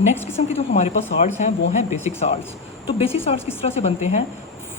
Next किस्म के जो हमारे पास साल्ट्स हैं वो हैं बेसिक साल्ट्स। तो बेसिक साल्ट्स किस तरह से बनते हैं?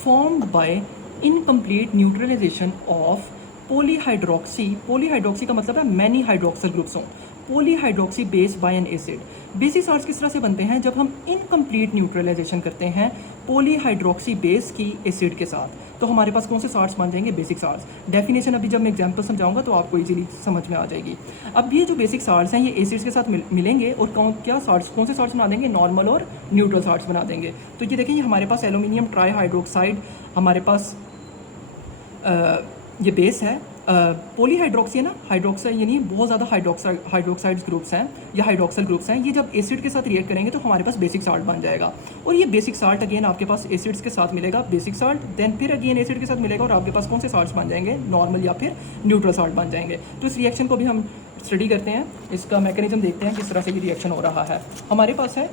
Formed by incomplete neutralisation of polyhydroxy. Polyhydroxy का मतलब है मैनी हाइड्रोक्सिल ग्रुप्स हों, polyhydroxy based by an acid. Basic salts किस तरह से बनते हैं? जब हम इनकम्प्लीट न्यूट्रलाइजेशन करते हैं पॉलीहाइड्रोक्सी बेस की एसिड के साथ, तो हमारे पास कौन से साल्ट्स बन जाएंगे? Basic salts. डेफिनेशन अभी जब मैं एग्जांपल समझाऊंगा तो आपको इजीली समझ में आ जाएगी। अब ये जो बेसिक साल्ट्स हैं ये एसिड्स के साथ मिलेंगे और क्या साल्ट्स, कौन से साल्ट्स बना देंगे? नॉर्मल और न्यूट्रल साल्ट्स बना देंगे। तो ये देखें, ये हमारे पास एल्यूमिनियम ट्राई हाइड्रोक्साइड हमारे पास ये बेस है। पॉलीहाइड्रोक्सी है ना, हाइड्रोक्साइड यानी बहुत ज़्यादा हाइड्रोक्साइड्स ग्रुप्स हैं या हाइड्रोक्सल ग्रुप्स हैं। ये जब एसिड के साथ रिएक्ट करेंगे तो हमारे पास बेसिक साल्ट बन जाएगा। और ये बेसिक साल्ट अगेन आपके पास एसिड्स के साथ मिलेगा, बेसिक साल्ट, देन फिर अगेन एसिड के साथ मिलेगा और आपके पास कौन से साल्ट्स बन जाएंगे? नॉर्मल या फिर न्यूट्रल साल्ट बन जाएंगे। तो इस रिएक्शन को भी हम स्टडी करते हैं, इसका मैकेनिज्म देखते हैं किस तरह से ये रिएक्शन हो रहा है। हमारे पास है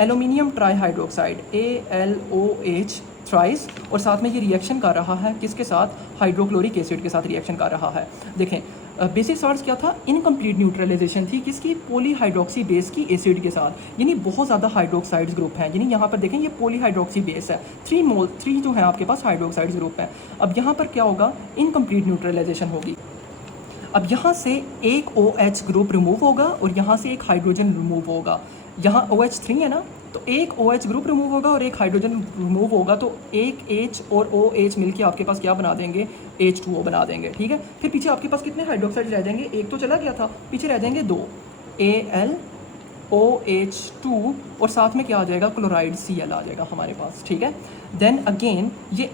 aluminium try hydroxide AlOH thrice, और साथ में ये रिएक्शन कर रहा है किसके साथ? हाइड्रोक्लोरिक एसिड के साथ रिएक्शन कर रहा है। देखें, बेसिक साल्ट्स क्या था? इनकम्प्लीट न्यूट्रलाइजेशन थी किसकी? पॉलीहाइड्रोक्सी बेस की एसिड के साथ, यानी बहुत ज़्यादा हाइड्रोक्साइड्स ग्रुप हैं। यानी यहाँ पर देखें ये पॉलीहाइड्रोक्सी बेस है, 3 जो है आपके पास हाइड्रोक्साइड्स ग्रुप हैं। अब यहाँ पर क्या होगा? इनकम्प्लीट न्यूट्रलाइजेशन होगी। अब यहाँ से एक OH ग्रुप रिमूव होगा और यहाँ से एक हाइड्रोजन रिमूव होगा। यहाँ OH3 है ना, तो एक OH ग्रुप रिमूव होगा और एक हाइड्रोजन रिमूव होगा, तो एक H और OH मिलके आपके पास क्या बना देंगे? H2O बना देंगे। ठीक है, फिर पीछे आपके पास कितने हाइड्रोक्साइड रह जाएंगे? एक तो चला गया था, पीछे रह जाएंगे 2, AlOH2 और साथ में क्या आ जाएगा? क्लोराइड Cl आ जाएगा हमारे पास। ठीक है, देन अगेन ये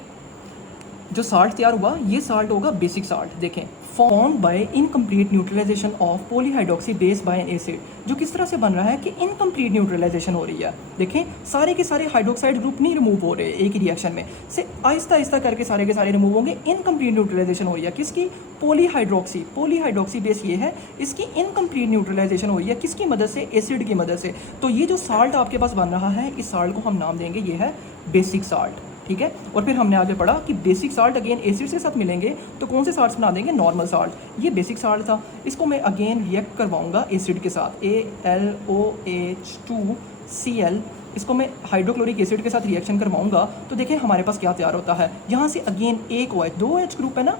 जो साल्ट तैयार हुआ ये साल्ट होगा बेसिक साल्ट। देखें, formed by incomplete neutralisation of polyhydroxy based by an acid. जो किस तरह से बन रहा है कि इनकम्प्लीट न्यूट्रलाइजेशन हो रही है। देखें, सारे के सारे हाइड्रोक्साइड ग्रुप नहीं रिमूव हो रहे एक ही रिएक्शन में से, आहिस्ता आहिस्ता करके सारे के सारे रिमूव होंगे। इनकम्प्लीट न्यूट्रलाइजेशन हो रही है किसकी? पॉलीहाइड्रोक्सी। पॉलीहाइड्रोक्सी बेस ये है, इसकी इनकम्प्लीट न्यूट्रलाइजेशन हो रही है किसकी मदद से? एसिड की मदद से। तो ये जो साल्ट आपके पास बन रहा है, इस साल्ट को हम नाम देंगे ये है बेसिक साल्ट। ठीक है, और फिर हमने आगे पढ़ा कि बेसिक साल्ट अगेन एसिड के साथ मिलेंगे तो कौन से साल्ट्स बना देंगे? Normal salt. ये बेसिक साल्ट था, इसको मैं अगेन रिएक्ट करवाऊंगा एसिड के साथ, AlOH2Cl। इसको मैं हाइड्रोक्लोरिक एसिड के साथ रिएक्शन करवाऊंगा तो देखें हमारे पास क्या तैयार होता है। यहाँ से अगेन एक OH, 2 OH ग्रुप है ना,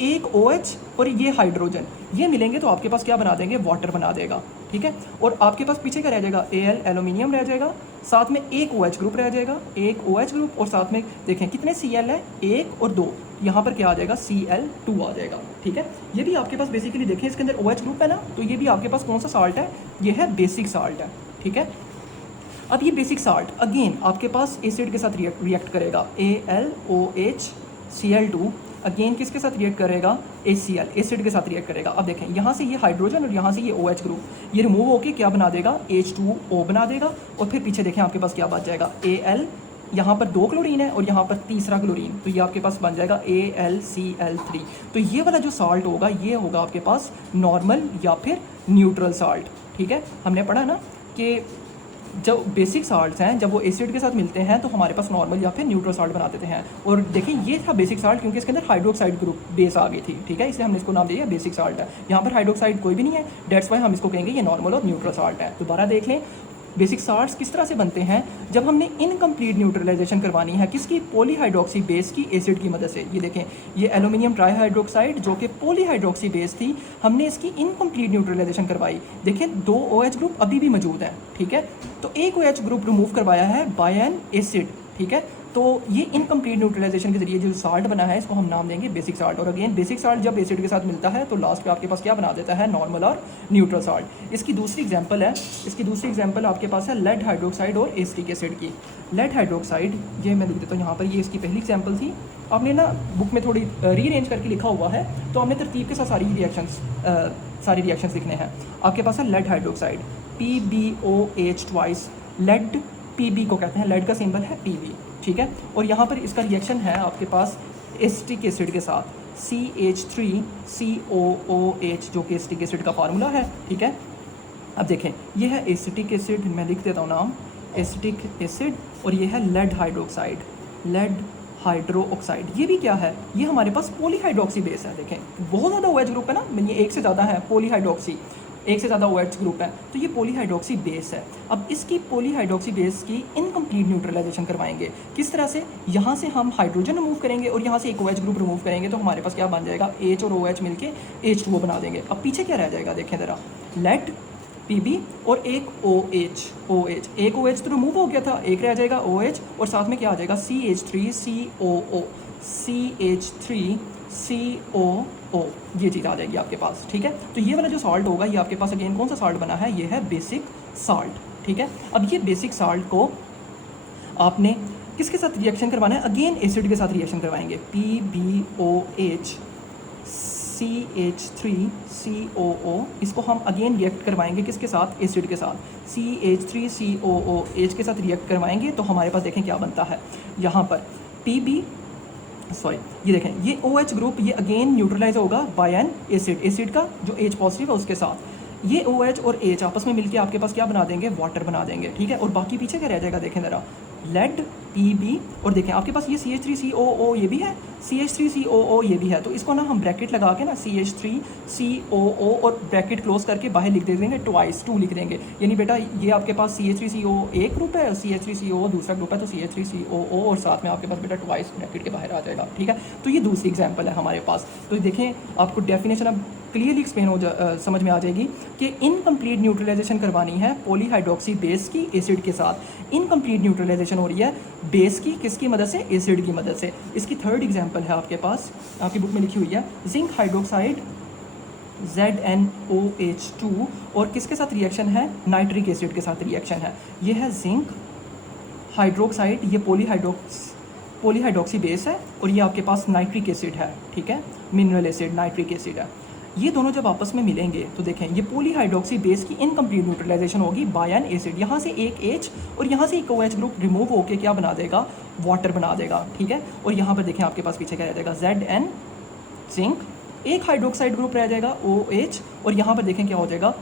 एक OH और ये हाइड्रोजन, ये मिलेंगे तो आपके पास क्या बना देंगे? वाटर बना देगा। ठीक है, और आपके पास पीछे क्या रह जाएगा? Al एल्यूमिनियम रह जाएगा, साथ में एक OH ग्रुप रह जाएगा, एक OH ग्रुप और साथ में देखें कितने Cl है? 1 और 2, यहाँ पर क्या आ जाएगा? Cl2 आ जाएगा। ठीक है, ये भी आपके पास बेसिकली देखें इसके अंदर OH ग्रुप है ना, तो ये भी आपके पास कौन सा साल्ट है? ये है बेसिक साल्ट है। ठीक है, अब ये बेसिक साल्ट अगेन आपके पास एसिड के साथ रिएक्ट करेगा, AlOHCl2 अगेन किसके साथ रिएक्ट करेगा? HCl, एसिड के साथ रिएक्ट करेगा। अब देखें यहाँ से ये हाइड्रोजन और यहाँ से ये OH ग्रुप, ये रिमूव होकर क्या बना देगा? H2O बना देगा। और फिर पीछे देखें आपके पास क्या बच जाएगा? Al, यहाँ पर 2 क्लोरीन है और यहाँ पर तीसरा क्लोरीन, तो ये आपके पास बन जाएगा AlCl3। तो ये वाला जो साल्ट होगा ये होगा आपके पास नॉर्मल या फिर न्यूट्रल साल्ट। ठीक है, हमने पढ़ा ना कि जब बेसिक साल्ट्स हैं जब वो एसिड के साथ मिलते हैं तो हमारे पास नॉर्मल या फिर न्यूट्रल साल्ट बना देते हैं। और देखिए ये था बेसिक साल्ट क्योंकि इसके अंदर हाइड्रोक्साइड ग्रुप बेस आ गई थी। ठीक है, इसलिए हमने इसको नाम दिया बेसिक साल्ट है। यहाँ पर हाइड्रोक्साइड कोई भी नहीं है, डेट्स वाई हम इसको कहेंगे ये नॉर्मल और न्यूट्रल साल्ट है। दोबारा देख लें, बेसिक साल्ट्स किस तरह से बनते हैं? जब हमने इनकम्प्लीट न्यूट्रलाइजेशन करवानी है किसकी? पॉलीहाइड्रोक्सी बेस की एसिड की मदद से। ये देखें, ये एल्यूमिनियम ट्राईहाइड्रोक्साइड जो कि पॉलीहाइड्रोक्सी बेस थी, हमने इसकी इनकम्प्लीट न्यूट्रलाइजेशन करवाई। देखें 2 OH ग्रुप अभी भी मौजूद हैं। ठीक है, तो एक OH ग्रुप रिमूव करवाया है बाय एन एसिड। ठीक है, तो ये इनकम्प्लीट न्यूट्रलाइजेशन के जरिए जो साल्ट बना है इसको हम नाम देंगे बेसिक साल्ट। और अगेन बेसिक साल्ट जब एसिड के साथ मिलता है तो लास्ट पे आपके पास क्या बना देता है? नॉर्मल और न्यूट्रल साल्ट। इसकी दूसरी एग्जांपल है, इसकी दूसरी एग्जांपल आपके पास है लेड हाइड्रोक्साइड और एसिटिक एसिड की। लेड हाइड्रोक्साइड, ये मैं लिख देता हूँ यहाँ पर, ये इसकी पहली एग्जाम्पल थी। आपने ना बुक में थोड़ी रीअरेंज करके लिखा हुआ है तो हमने तरतीब के साथ सारी रिएक्शंस लिखने हैं। आपके पास है lead hydroxide PbOH twice, lead Pb को कहते हैं, लेड का सिंबल है Pb। ठीक है, और यहाँ पर इसका रिएक्शन है आपके पास एसिटिक एसिड के साथ CH3COOH जो कि एसिटिक एसिड का फार्मूला है। ठीक है, अब देखें ये है एसिटिक एसिड, मैं लिख देता हूँ नाम एसिटिक एसिड, और ये है लेड हाइड्रोक्साइड, लेड हाइड्रोक्साइड। ये भी क्या है? ये हमारे पास पॉलीहाइड्रोक्सी बेस है। देखें बहुत ज़्यादा OH ग्रुप है ना, ये एक से ज़्यादा है पॉलीहाइड्रोक्सी। एक से ज़्यादा OH ग्रुप है, तो ये पॉलीहाइड्रोक्सी बेस है। अब इसकी पॉलीहाइड्रोक्सी बेस की इनकम्प्लीट न्यूट्रलाइजेशन करवाएंगे। किस तरह से? यहाँ से हम हाइड्रोजन रिमूव करेंगे और यहाँ से एक OH ग्रुप रिमूव करेंगे, तो हमारे पास क्या बन जाएगा, H और OH मिलके H2O बना देंगे। अब पीछे क्या रह जाएगा देखें ज़रा, लेड Pb और एक OH, एक OH तो रिमूव हो गया था, एक रह जाएगा OH और साथ में क्या आ जाएगा CH3COO, CH3COO, ये चीज़ आ जाएगी आपके पास। ठीक है, तो ये वाला जो सॉल्ट होगा ये आपके पास अगेन कौन सा सॉल्ट बना है, ये है बेसिक सॉल्ट। ठीक है, अब ये बेसिक सॉल्ट को आपने किसके साथ रिएक्शन करवाना है, अगेन एसिड के साथ रिएक्शन करवाएंगे। PbOH CH3COO, इसको हम अगेन रिएक्ट करवाएंगे किसके साथ, एसिड के साथ। CH3COOH के साथ रिएक्ट करवाएंगे तो हमारे पास देखें क्या बनता है, यहाँ पर ये देखें, ये OH ग्रुप ये अगेन न्यूट्रलाइज होगा बाय एन एसिड, एसिड का जो H पॉजिटिव है उसके साथ। ये OH और H आपस में मिलके आपके पास क्या बना देंगे, वाटर बना देंगे। ठीक है, और बाकी पीछे क्या रह जाएगा देखें ज़रा, लेड Pb, और देखें आपके पास ये CH3COO ये भी है, CH3COO ये भी है, तो इसको ना हम ब्रैकेट लगा के ना CH3COO और ब्रैकेट क्लोज करके बाहर लिख देंगे ट्वाइस, 2 लिख देंगे। यानी बेटा ये आपके पास CH3CO एक ग्रुप है और CH3CO दूसरा ग्रुप है, तो CH3COO और साथ में आपके पास बेटा ट्वाइस ब्रैकेट के बाहर आ जाएगा। ठीक है, तो ये दूसरी एग्जाम्पल है हमारे पास। तो देखें आपको डेफिनेशन अब क्लियरली एक्सप्लेन समझ में आ जाएगी कि इनकम्प्लीट न्यूट्रलाइजेशन करवानी है पॉलीहाइड्रोक्सी बेस की एसिड के साथ। इनकम्प्लीट न्यूट्रलाइजेशन हो रही है बेस की किसकी मदद से, एसिड की मदद से। इसकी थर्ड एग्जांपल है आपके पास, आपकी बुक में लिखी हुई है, जिंक हाइड्रोक्साइड ZnOH2 और किसके साथ रिएक्शन है, नाइट्रिक एसिड के साथ रिएक्शन है। ये है जिंक हाइड्रोक्साइड, ये पॉलीहाइड्रोक्सी बेस है और ये आपके पास नाइट्रिक एसिड है। ठीक है, मिनरल एसिड नाइट्रिक एसिड है। ये दोनों जब आपस में मिलेंगे तो देखें ये पॉलीहाइड्रोक्सी बेस की इनकम्प्लीट न्यूट्रलाइजेशन होगी बाय एन एसिड। यहाँ से एक H और यहाँ से एक OH ग्रुप रिमूव होकर क्या बना देगा, वाटर बना देगा। ठीक है, और यहाँ पर देखें आपके पास पीछे क्या रह जाएगा, Zn जिंक, एक हाइड्रोक्साइड ग्रुप रह जाएगा OH और यहाँ पर देखें क्या हो जाएगा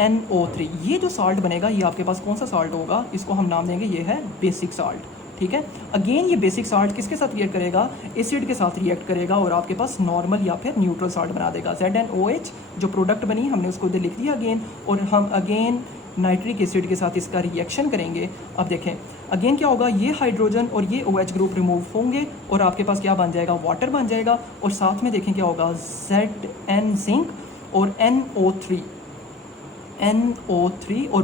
NO3। ये जो सॉल्ट बनेगा ये आपके पास कौन सा सॉल्ट होगा, इसको हम नाम देंगे ये है बेसिक सॉल्ट। ठीक है, अगेन ये बेसिक सॉल्ट किसके साथ रिएक्ट करेगा, एसिड के साथ रिएक्ट करेगा और आपके पास नॉर्मल या फिर न्यूट्रल सॉल्ट बना देगा। ZnOH जो प्रोडक्ट बनी हमने उसको इधर लिख दिया अगेन, और हम अगेन नाइट्रिक एसिड के साथ इसका रिएक्शन करेंगे। अब देखें अगेन क्या होगा, ये हाइड्रोजन और ये OH ग्रुप रिमूव होंगे और आपके पास क्या बन जाएगा, वाटर बन जाएगा। और साथ में देखें क्या होगा, Zn जिंक और NO3 और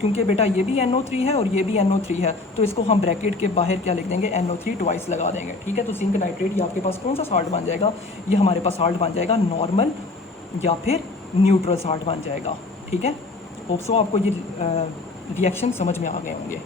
क्योंकि बेटा ये भी NO3 है और ये भी NO3 है तो इसको हम ब्रैकेट के बाहर क्या लिख देंगे, NO3 ट्वाइस लगा देंगे। ठीक है, तो जिंक नाइट्रेट ये आपके पास कौन सा सॉल्ट बन जाएगा, ये हमारे पास सॉल्ट बन जाएगा नॉर्मल या फिर न्यूट्रल सॉल्ट बन जाएगा। ठीक है, होप सो आपको ये रिएक्शन समझ में आ गए होंगे।